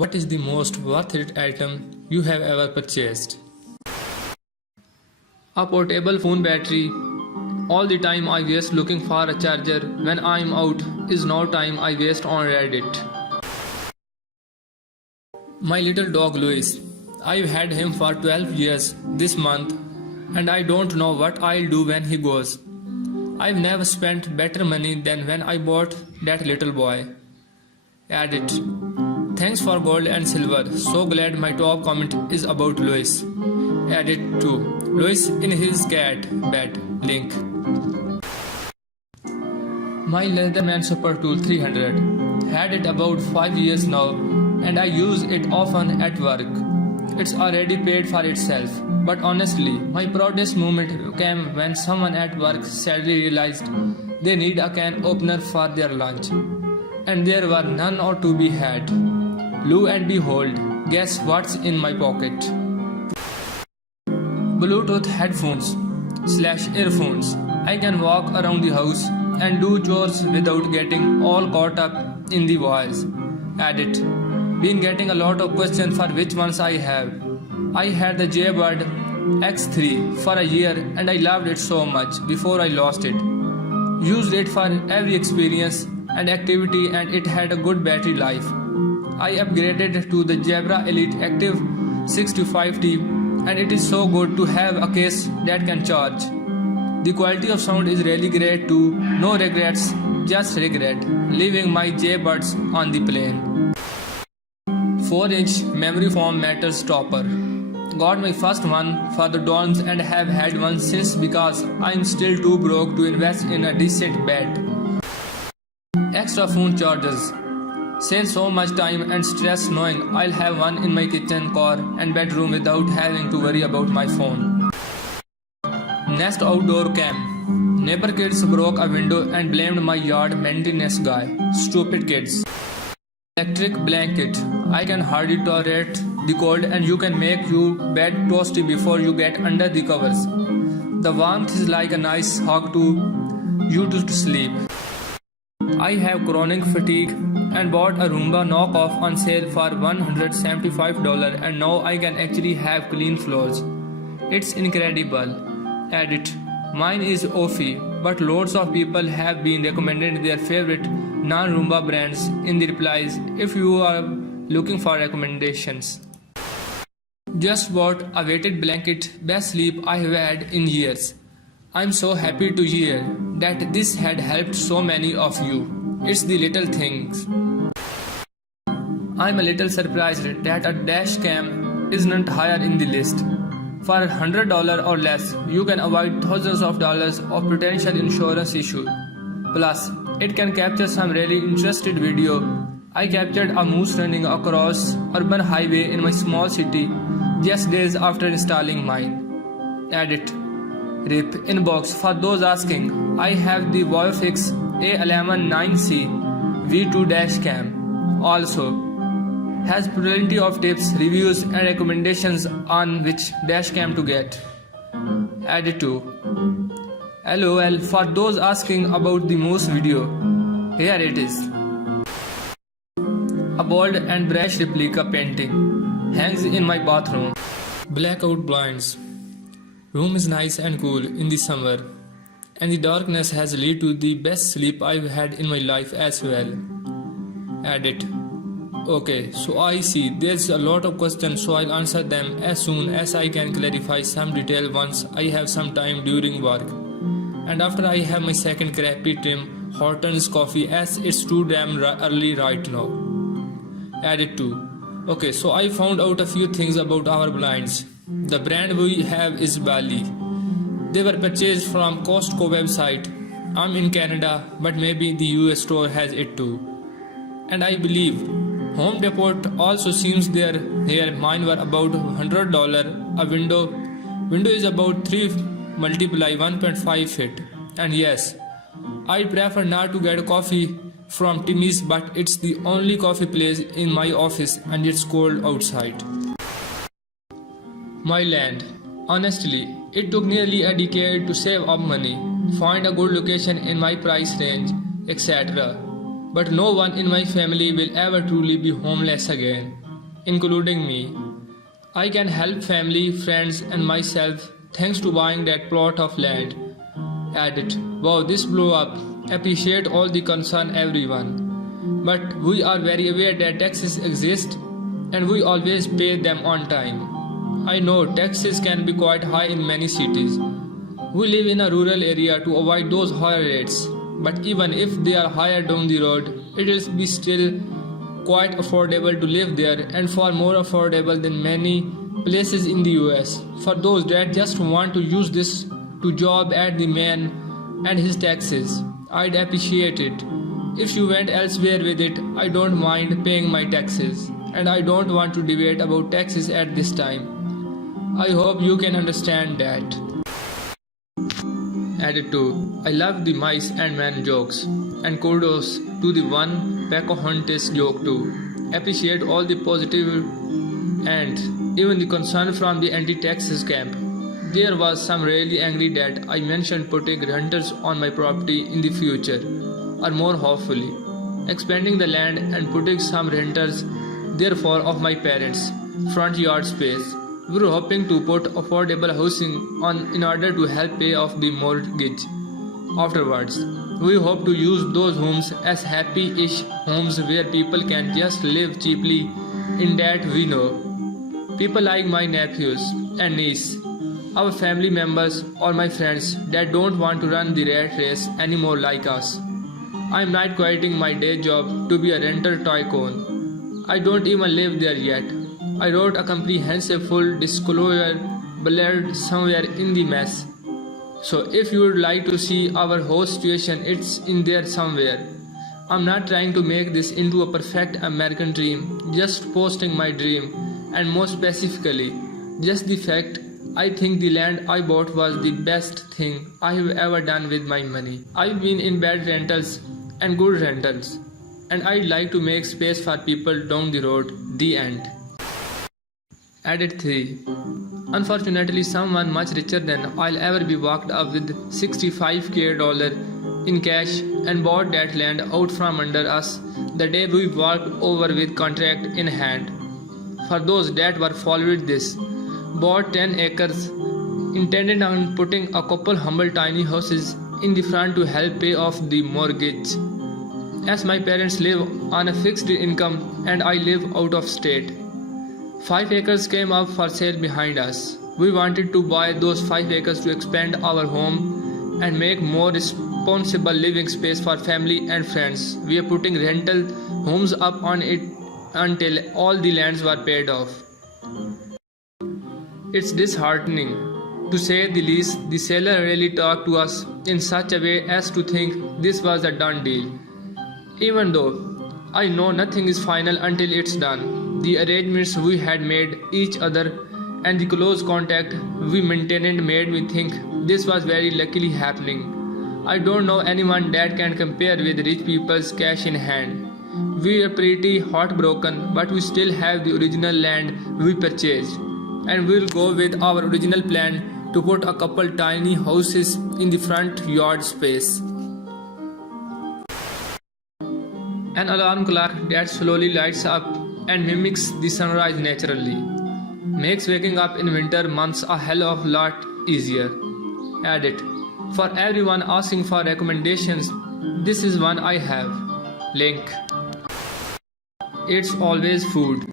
What is the most worth it item you have ever purchased? A portable phone battery. All the time I waste looking for a charger when I am out is no time I waste on Reddit. My little dog Louis. I've had him for 12 years this month and I don't know what I'll do when he goes. I've never spent better money than when I bought that little boy. Added. Thanks for gold and silver. So glad my top comment is about Louis. Added to Louis in his cat bed. Link. My Leatherman Super Tool 300. Had it about 5 years now and I use it often at work. It's already paid for itself. But honestly, my proudest moment came when someone at work sadly realized they need a can opener for their lunch. And there were none or to be had. Lo and behold, guess what's in my pocket? Bluetooth headphones / earphones. I can walk around the house and do chores without getting all caught up in the voice. Added. Been getting a lot of questions for which ones I have. I had the Jaybird X3 for a year and I loved it so much before I lost it. Used it for every experience and activity and it had a good battery life. I upgraded to the Jabra Elite Active 65T and it is so good to have a case that can charge. The quality of sound is really great too. No regrets, just regret leaving my Jaybuds on the plane. 4-inch memory foam matter stopper. Got my first one for the dorms and have had one since because I'm still too broke to invest in a decent bed. Extra phone chargers. Save so much time and stress knowing I'll have one in my kitchen, car and bedroom without having to worry about my phone. Nest outdoor cam. Neighbor kids broke a window and blamed my yard maintenance guy. Stupid kids. Electric blanket. I can hardly tolerate the cold and you can make your bed toasty before you get under the covers. The warmth is like a nice hug to you to sleep. I have chronic fatigue and bought a Roomba knockoff on sale for $175 and now I can actually have clean floors. It's incredible. Edit. Mine is Ophi, but loads of people have been recommended their favorite non-Roomba brands in the replies if you are looking for recommendations. Just bought a weighted blanket, best sleep I have had in years. I'm so happy to hear that this had helped so many of you. It's the little things. I'm a little surprised that a dash cam isn't higher in the list. For $100 or less, you can avoid thousands of dollars of potential insurance issue. Plus, it can capture some really interesting video. I captured a moose running across urban highway in my small city just days after installing mine. Edit. RIP inbox for those asking. I have the Voifix A11 9C V2 dash cam. Also has plenty of tips, reviews and recommendations on which dash cam to get. Added to. LOL for those asking about the moose video. Here it is. A bold and brash replica painting hangs in my bathroom. Blackout blinds. Room is nice and cool in the summer and the darkness has led to the best sleep I've had in my life as well. Edit. Okay, so I see there's a lot of questions, so I'll answer them as soon as I can clarify some detail once I have some time during work. And after I have my second crappy trim, Horton's coffee as it's too damn early right now. Added to. Okay, so I found out a few things about our blinds. The brand we have is Bali. They were purchased from Costco website. I'm in Canada, but maybe the US store has it too. And I believe Home Depot also seems here. Mine were about $100. A window is about 3 multiply 1.5 feet. And yes, I prefer not to get coffee from Timmy's, but it's the only coffee place in my office and it's cold outside. My land. Honestly, it took nearly a decade to save up money, find a good location in my price range, etc. But no one in my family will ever truly be homeless again. including me. I can help family, friends, and myself thanks to buying that plot of land. Added, wow, this blew up. Appreciate all the concern, everyone. But we are very aware that taxes exist and we always pay them on time. I know taxes can be quite high in many cities. We live in a rural area to avoid those higher rates. But even if they are higher down the road, it will be still quite affordable to live there and far more affordable than many places in the US. For those that just want to use this to job at the man and his taxes, I'd appreciate it. If you went elsewhere with it, I don't mind paying my taxes, and I don't want to debate about taxes at this time. I hope you can understand that. Added to, I love the mice and man jokes, and kudos to the one Pocahontas joke too. Appreciate all the positive and even the concern from the anti-taxes camp. There was some really angry that I mentioned putting renters on my property in the future, or more hopefully, expanding the land and putting some renters therefore of my parents' front yard space. We were hoping to put affordable housing on in order to help pay off the mortgage. Afterwards, we hope to use those homes as happy-ish homes where people can just live cheaply in that we know. People like my nephews and niece, our family members or my friends that don't want to run the rat race anymore like us. I am not quitting my day job to be a renter tycoon. I don't even live there yet. I wrote a comprehensive full disclosure blurred somewhere in the mess. So if you would like to see our whole situation, it's in there somewhere. I'm not trying to make this into a perfect American dream, just posting my dream, and more specifically, just the fact I think the land I bought was the best thing I have ever done with my money. I've been in bad rentals and good rentals, and I'd like to make space for people down the road. The end. Added 3. Unfortunately, someone much richer than I'll ever be walked up with $65,000 in cash and bought that land out from under us the day we walked over with contract in hand. For those that were followed this, bought 10 acres, intended on putting a couple humble tiny houses in the front to help pay off the mortgage. As my parents live on a fixed income and I live out of state, 5 acres came up for sale behind us. We wanted to buy those 5 acres to expand our home and make more responsible living space for family and friends. We are putting rental homes up on it until all the lands were paid off. It's disheartening, to say the least. The seller really talked to us in such a way as to think this was a done deal. Even though I know nothing is final until it's done. The arrangements we had made each other and the close contact we maintained made me think this was very luckily happening. I don't know anyone that can compare with rich people's cash in hand. We are pretty heartbroken, but we still have the original land we purchased, and we'll go with our original plan to put a couple tiny houses in the front yard space. An alarm clock that slowly lights up and mimics the sunrise naturally makes waking up in winter months a hell of a lot easier. Added, for everyone asking for recommendations, this is one I have. Link. It's always food.